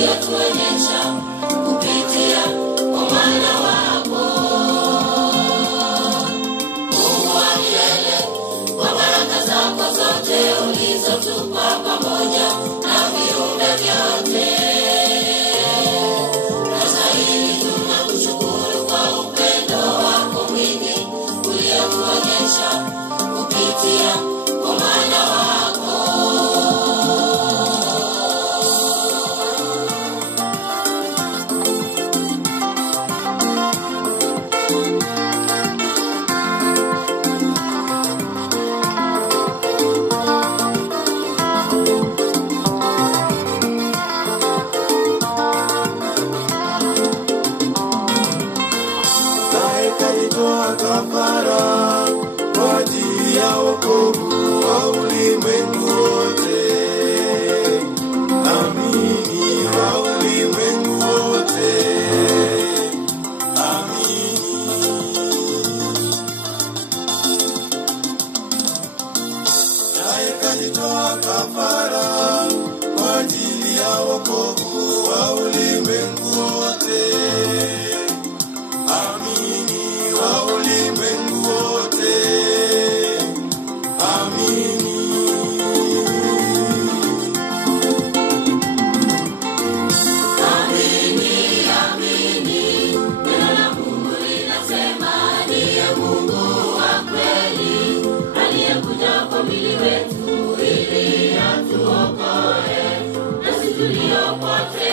uliotuonyesha kupitia kwa mwana wako. Mungu wa milele, kwa baraka zako zote ulizotupa pamoja na viumbe vyote, na zaidi tunakushukuru kwa upendo wako mwingi uliotuonyesha kupitia kwa mwana wako. Kafara kwa ajili ya wokovu wa ulimwengu wote. Amini, wa ulimwengu wote. Amini. Naye kajitoa kafara kwa ajili ya wokovu wa ulimwengu wote. Amini, wa ulimwengu wote. Amini. Amini, amini, neno la Mungu linasema ndiye Mungu wa kweli, aliyekuja kwa mwili wetu ili atuokoe, nasi tuliopotea